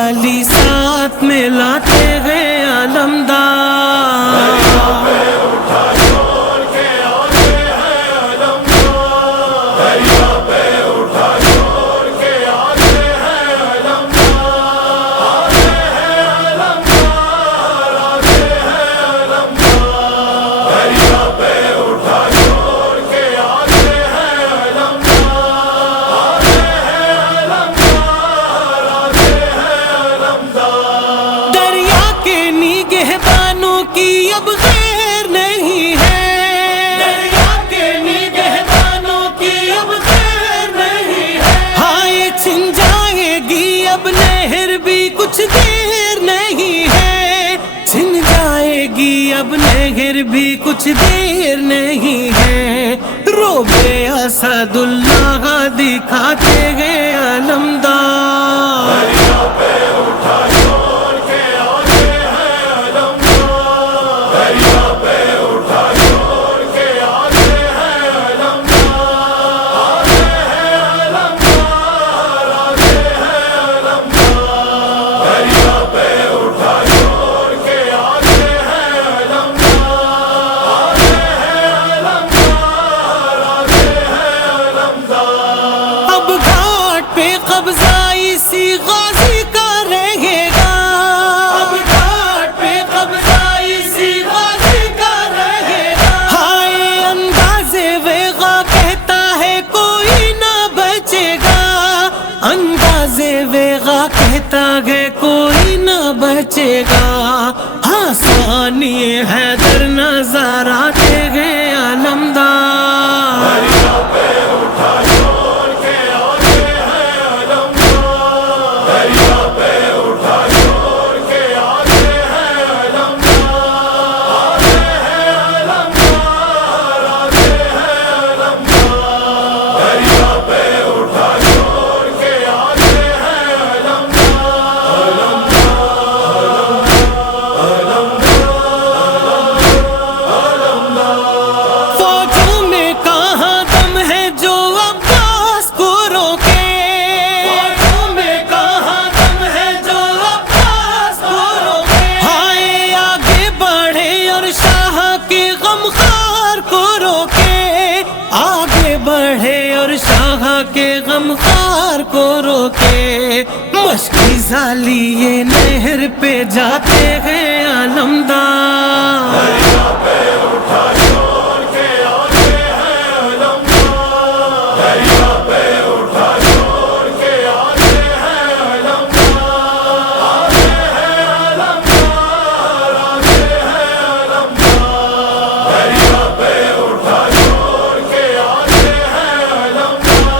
علی ساتھ میں لاتے گئے علمدار، دریا پہ اٹھا چھوڑ کے آتے ہیں علمدار، دریا پہ اٹھا چھوڑ کے آتے ہیں علمدار، آتے ہیں علمدار، آتے ہیں علمدار، دریا پہ اٹھا چھوڑ کے آتے ہیں علمدار، آتے ہیں علمدار، آتے ہیں علمدار۔ دریا کے نگہبانوں کی اب خیر نہیں ہے، دریا کے نگہبانوں کی اب خیر نہیں ہے، ہائے چھن جائے گی اب نہر بھی کچھ دیر نہیں ہے، چھن جائے گی اب نہر بھی کچھ دیر نہیں ہے، روبے اسد اللہ دکھاتے گئے علمدار، دریا پہ اٹھا چھوڑ کے آتے ہیں علمدار، دریا پہ اٹھا چھوڑ کے آتے ہیں علمدار، آتے ہیں علمدار، آتے ہیں علمدار، دریا پہ اٹھا چھوڑ کے آتے ہیں علمدار، آتے ہیں علمدار، آتے ہیں علمدار۔ اب گھاٹ پہ قبضہ اسی غازی کا رہے گا، اب گھاٹ پہ قبضہ اسی غازی کا رہے گا، ہائے انداز ویغا کہتا ہے کوئی نہ بچے گا، انداز ویغا کہتا ہے کوئی نہ بچے گا، ہاں ثانی حیدر نظر آتے گئے علمدار، دریا پہ اٹھا چھوڑ کے آتے ہیں علمدار، دریا پہ اٹھا چھوڑ کے آتے ہیں علمدار، آتے ہیں علمدار، آتے ہیں علمدار، دریا پہ اٹھا چھوڑ کے آتے ہیں فوجوں میں کہاں دم ہے جو عباس کو روکے، فوجوں میں کہاں دم ہے جو عباس کو روکے، ہائے آگے بڑھے اور شاہ کے غمخوار کو روکے، آگے بڑھے اور شاہ کے غمخوار کو روکے، مشکی ظالیے نہر پہ جاتے ہیں علمدار، دریا پہ اٹھا چھوڑ کے آتے ہیں علمدار، دریا پہ اٹھا چھوڑ کے آتے ہیں علمدار، آتے ہیں علمدار، آتے ہیں علمدار، دریا پہ اٹھا چھوڑ کے آتے ہیں علمدار،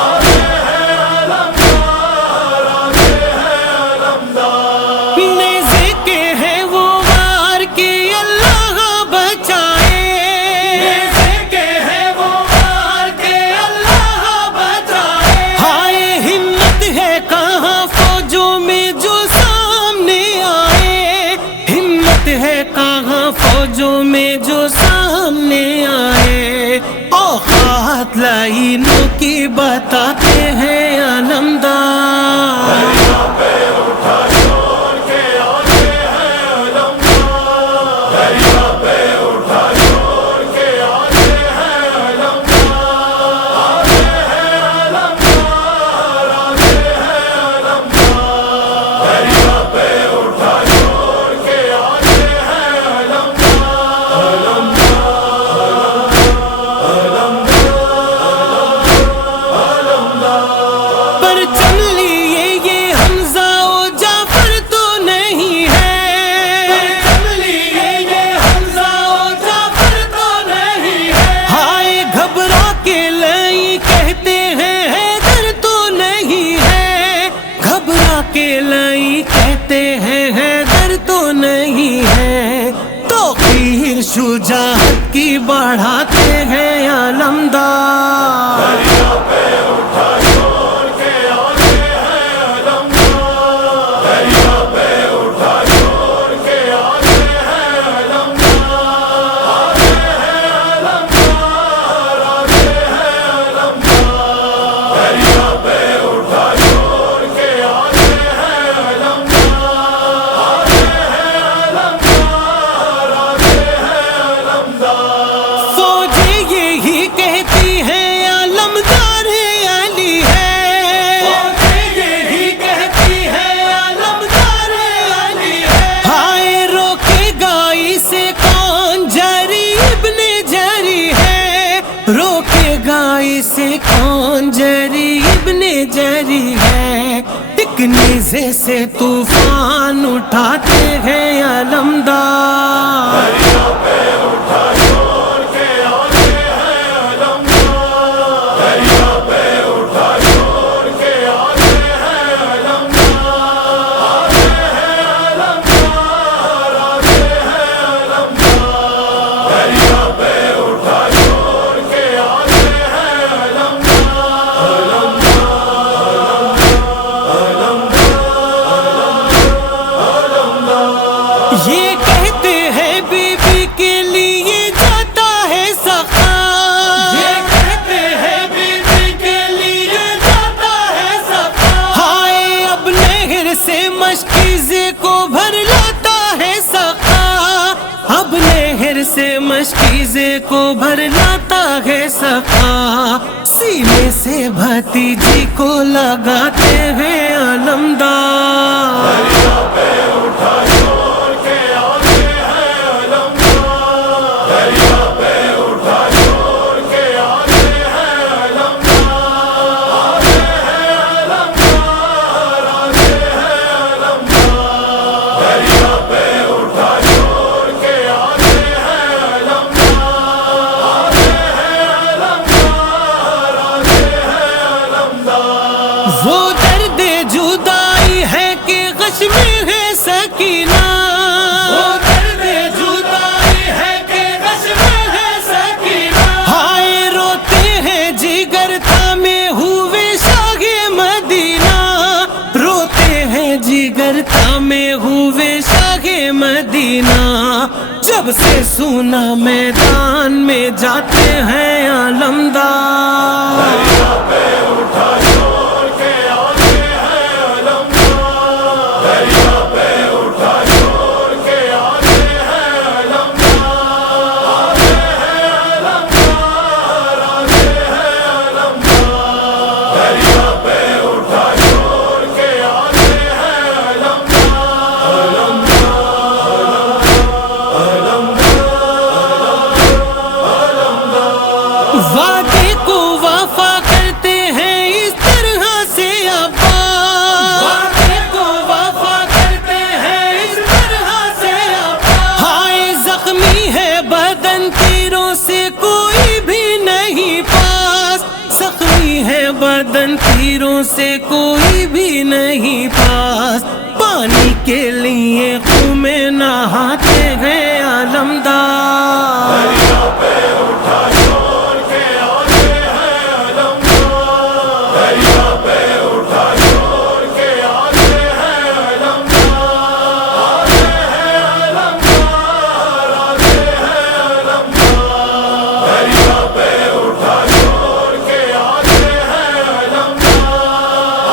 آتے ہیں علمدار، آتے ہیں علمدار۔ نیزے کے ہیں وہ وار کے اللہ بچائے، نیزے کے ہیں وہ وار کے اللہ بچائے، ہائے ہمت ہے کہاں فوجوں میں جو سامنے آئے، ہمت ہے کہاں فوجوں میں جو سامنے آئے، اوقات لائنوں کی بتاتے ہیں علمدار، دریا پہ اٹھا چھوڑ کے آتے ہیں علمدار، دریا پہ اٹھا چھوڑ کے آتے ہیں علمدار، آتے ہیں علمدار، آتے ہیں علمدار، دریا پہ اٹھا چھوڑ کے آتے ہیں علمدار، علمدار، علمدار۔ وجاہت کی بڑھاتے ہیں علمدار. دریا پہ اٹھا چھوڑ کے آتے ہیں علمدار. دریا پہ اٹھا چھوڑ کے آتے ہیں علمدار. آتے ہیں علمدار. آتے ہیں علمدار. دریا پہ اٹھا چھوڑ کے آتے ہیں علمدار. آتے ہیں علمدار. آتے ہیں علمدار. فوجیں یہی کہتی ہیں علمدار علی ہے. فوجیں یہی کہتی ہیں علمدار علی ہے. ہائے روکے گا اسے کون جری ابن جری ہے. روکے گا اسے کون جری ابن جری ہے. ایک نیزے سے طوفان اٹھاتے ہیں علمدار. دریا پہ اٹھا چھوڑ کے آتے ہیں علمدار. دریا پہ اٹھا چھوڑ کے آتے ہیں علمدار. آتے ہیں علمدار. آتے ہیں علمدار. دریا پہ اٹھا چھوڑ کے آتے ہیں یہ کہتے ہیں بی بی کے لیے جاتا ہے سخا. یہ کہتے ہیں بی بی کے لیے جاتا ہے سفا. ہائے اب نہر سے مشکیزے کو بھر لاتا ہے سخا. اب نہر سے مشکیزے کو بھر لاتا ہے سخا. سینے سے بھتیجی کو لگاتے ہیں علمدار. دریا پہ اٹھا چھوڑ کے آتے ہیں علمدار. دریا پہ اٹھا چھوڑ کے آتے ہیں علمدار. آتے ہیں علمدار. آتے ہیں علمدار. دریا پہ اٹھا چھوڑ کے آتے ہیں علمدار. آتے ہیں علمدار. آتے ہیں علمدار. وہ درد جدائی ہے کہ غش میں ہے سکینہ. وہ درد جدائی ہے کہ غش میں ہے سکینہ. ہائے روتے ہیں جگر تھامے ہوئے شاہ مدینہ. روتے ہیں جگر تھامے ہوئے شاہ مدینہ. جب سے سونا میدان میں جاتے ہیں علمدار. دریا پہ اٹھا چھوڑ کے آتے ہیں علمدار. دریا پہ اٹھا چھوڑ کے آتے ہیں علمدار. آتے ہیں علمدار. آتے ہیں علمدار. دریا پہ اٹھا چھوڑ کے آتے ہیں وعدے کو وفا کرتے ہیں اس طرح سے ابا. وعدے کو وفا کرتے ہیں اس طرح سے ابا. ہائے زخمی ہے بدن تیروں سے کوئی بھی نہیں پاس. زخمی ہے بدن تیروں سے کوئی بھی نہیں پاس. پانی کے لیے خون میں نہاتے ہیں علمدار. دریا پہ اٹھا چھوڑ کے آتے ہیں علمدار. دریا پہ اٹھا چھوڑ کے آتے ہیں علمدار. آتے ہیں علمدار. آتے ہیں علمدار. دریا پہ اٹھا چھوڑ کے آتے ہیں علمدار.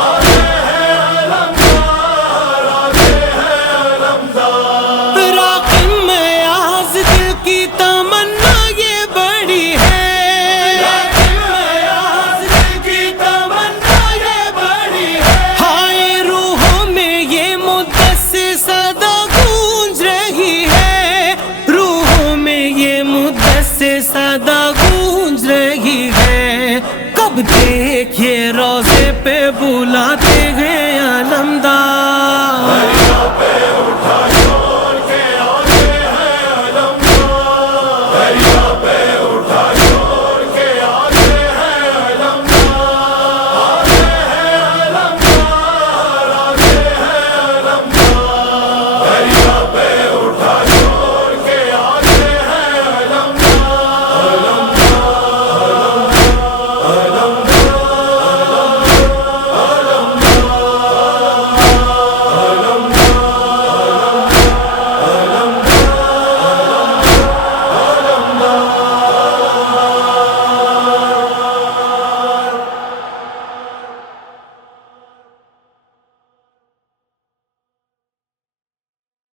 آتے ہیں علمدار. آتے ہیں علمدار. راقم میں آز دل کی تمنا یہ بڑی ہے. راقم میں آز دل کی تمنا یہ بڑی ہے. ہائے روحوں میں یہ مدت سے صدا گونج رہی ہے. روحوں میں یہ مدت سے صدا گونج رہی ہے. کب دیکھیے روزے پہ بلاتے ہیں